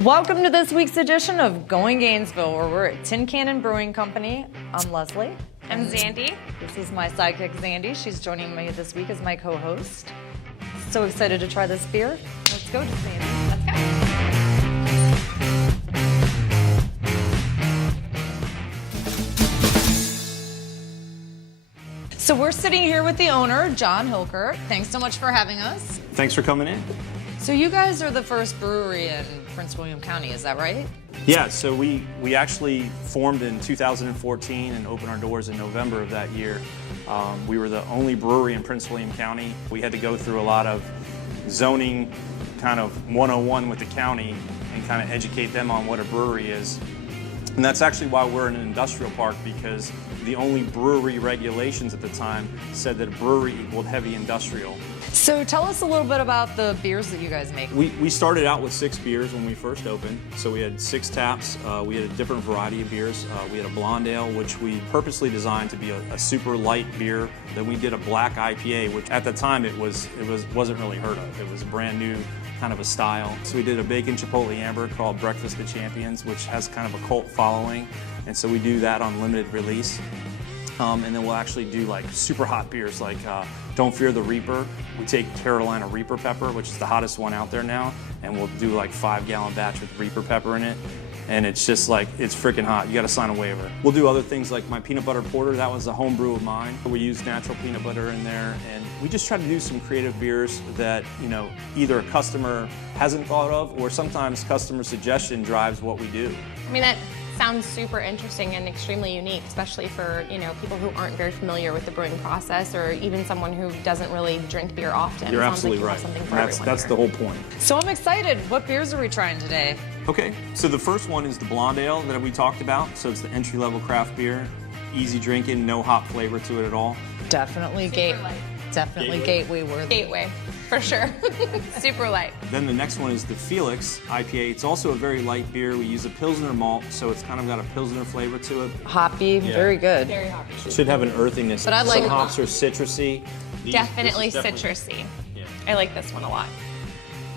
Welcome to this week's edition of Going Gainesville, where we're at Cannon Brewing Company. I'm Leslie. I'm Zandy. This is my sidekick, Zandy. She's joining me this week as my co-host. So excited to try this beer. Let's go, Zandy. Let's go. So we're sitting here with the owner, John Hilker. Thanks so much for having us. Thanks for coming in. So you guys are the first brewery in Prince William County, is that right? Yeah, so we actually formed in 2014 and opened our doors in November of that year. We were the only brewery in Prince William County. We had to go through a lot of zoning kind of 101 with the county and kind of educate them on what a brewery is. And that's actually why we're in an industrial park, because the only brewery regulations at the time said that a brewery equaled heavy industrial. So tell us a little bit about the beers that you guys make. We started out with 6 beers when we first opened. So we had 6 taps. We had a different variety of beers. We had a blonde ale, which we purposely designed to be a super light beer. Then we did a black IPA, which at the time wasn't really heard of. It was a brand new kind of a style. So we did a bacon chipotle amber called Breakfast of Champions, which has kind of a cult following. And so we do that on limited release. And then we'll actually do like super hot beers like Don't Fear the Reaper. We take Carolina Reaper pepper, which is the hottest one out there now, and we'll do like 5-gallon batch with Reaper pepper in it. And it's just like, it's freaking hot. You gotta sign a waiver. We'll do other things like my peanut butter porter. That was a home brew of mine. We use natural peanut butter in there, and we just try to do some creative beers that, you know, either a customer hasn't thought of, or sometimes customer suggestion drives what we do. I mean, that sounds super interesting and extremely unique, especially for, you know, people who aren't very familiar with the brewing process, or even someone who doesn't really drink beer often. You're It sounds absolutely like right. you have something for That's everyone the here. whole point. So I'm excited. What beers are we trying today? Okay, so the first one is the blonde ale that we talked about. So it's the entry-level craft beer, easy drinking, no hop flavor to it at all. Definitely gateway worthy. Gateway, for sure. Super light. Then the next one is the Felix IPA. It's also a very light beer. We use a Pilsner malt, so it's kind of got a Pilsner flavor to it. Hoppy, very good. Very hoppy. It should have an earthiness. But I like Some hops are citrusy. Definitely This is citrusy. Yeah. I like this one a lot.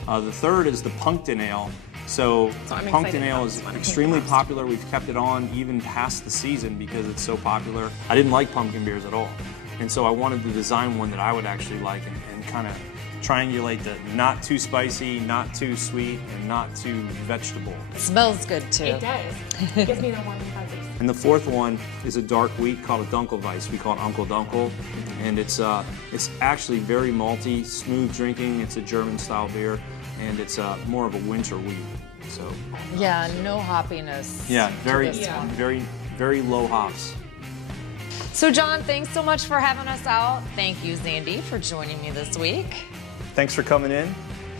The third is the Pumpkin Ale. So I'm Pumpkin excited Ale about is this one. extremely popular. We've kept it on even past the season because it's so popular. I didn't like pumpkin beers at all. And so I wanted to design one that I would actually like and kind of triangulate the not too spicy, not too sweet, and not too vegetable. It smells good too. It does. It gives me the warm and fuzzies. And the fourth one is a dark wheat called a Dunkelweiss. We call it Uncle Dunkel. And it's actually very malty, smooth drinking. It's a German style beer, and it's more of a winter wheat. So Yeah, no hoppiness. yeah, very, to this one. very low hops. So John, thanks so much for having us out. Thank you, Zandy, for joining me this week. Thanks for coming in.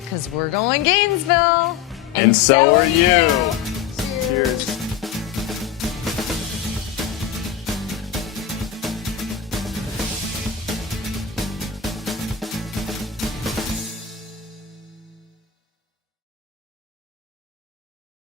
Because we're going Gainesville. And so are you. Cheers.